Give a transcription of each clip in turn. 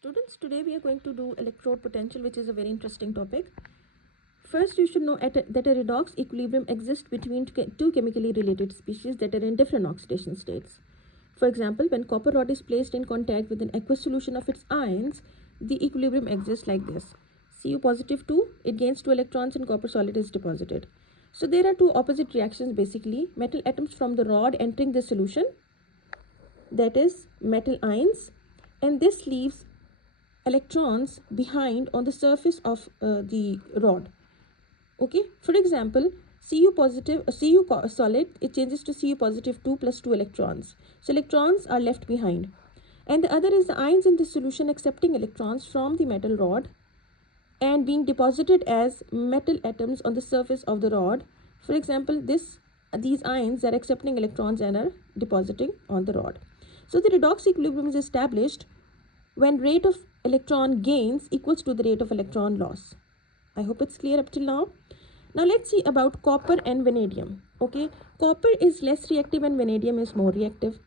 Students, today we are going to do electrode potential, which is a very interesting topic. First, you should know that a redox equilibrium exists between two chemically related species that are in different oxidation states. For example, when copper rod is placed in contact with an aqueous solution of its ions, the equilibrium exists like this. Cu positive 2, it gains 2 electrons and copper solid is deposited. So there are two opposite reactions basically. Metal atoms from the rod entering the solution, that is metal ions, and this leaves electrons behind on the surface of the rod. Okay, for example, Cu positive, Cu solid, it changes to Cu positive 2 plus 2 electrons. So electrons are left behind. And the other is the ions in the solution accepting electrons from the metal rod and being deposited as metal atoms on the surface of the rod. For example, these ions are accepting electrons and are depositing on the rod. So the redox equilibrium is established when rate of electron gains equals to the rate of electron loss. I hope it's clear up till now. Now let's see about copper and vanadium. Okay, copper is less reactive and vanadium is more reactive.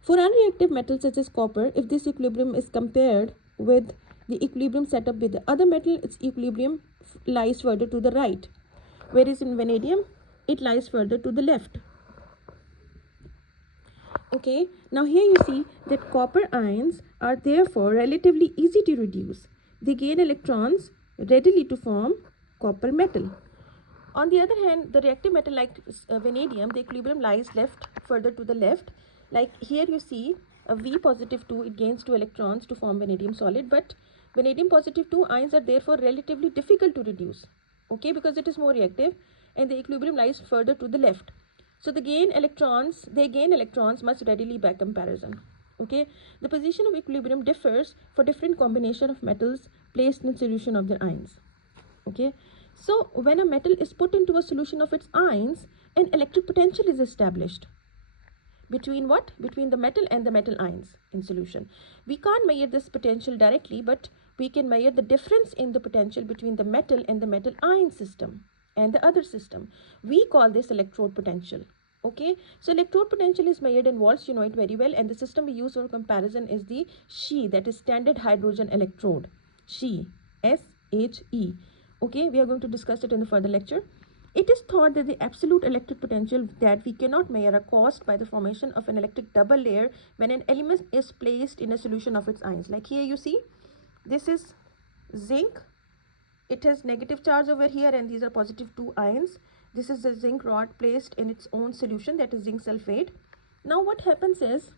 For unreactive metals such as copper, if this equilibrium is compared with the equilibrium set up with the other metal, its equilibrium lies further to the right. Whereas in vanadium, it lies further to the left. Okay, now here you see that copper ions are therefore relatively easy to reduce. They gain electrons readily to form copper metal. On the other hand, the reactive metal like vanadium, the equilibrium lies further to the left. Like here you see a V positive 2, it gains 2 electrons to form vanadium solid, but vanadium positive 2 ions are therefore relatively difficult to reduce. Okay, because it is more reactive and the equilibrium lies further to the left. So they gain electrons much readily by comparison. Okay, the position of equilibrium differs for different combination of metals placed in solution of their ions. Okay, so when a metal is put into a solution of its ions, an electric potential is established. Between what? Between the metal and the metal ions in solution. We can't measure this potential directly, but we can measure the difference in the potential between the metal and the metal ion system and the other system. We call this electrode potential. Okay, so electrode potential is measured in volts, you know it very well, and the system we use for comparison is the SHE, that is standard hydrogen electrode. SHE, S-H-E. Okay, we are going to discuss it in the further lecture. It is thought that the absolute electric potential that we cannot measure are caused by the formation of an electric double layer when an element is placed in a solution of its ions. Like here you see, this is zinc. It has negative charge over here and these are positive 2 ions. This is the zinc rod placed in its own solution, that is zinc sulfate. Now what happens is,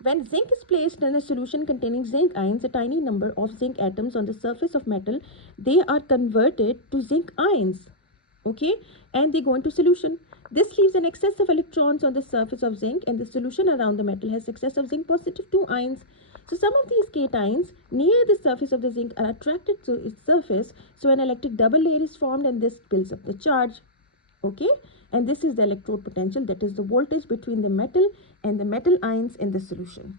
when zinc is placed in a solution containing zinc ions, a tiny number of zinc atoms on the surface of metal, they are converted to zinc ions. Okay, and they go into solution. This leaves an excess of electrons on the surface of zinc, and the solution around the metal has excess of zinc positive 2 ions. So some of these cations near the surface of the zinc are attracted to its surface, so an electric double layer is formed and this builds up the charge. Okay, and this is the electrode potential, that is the voltage between the metal and the metal ions in the solution.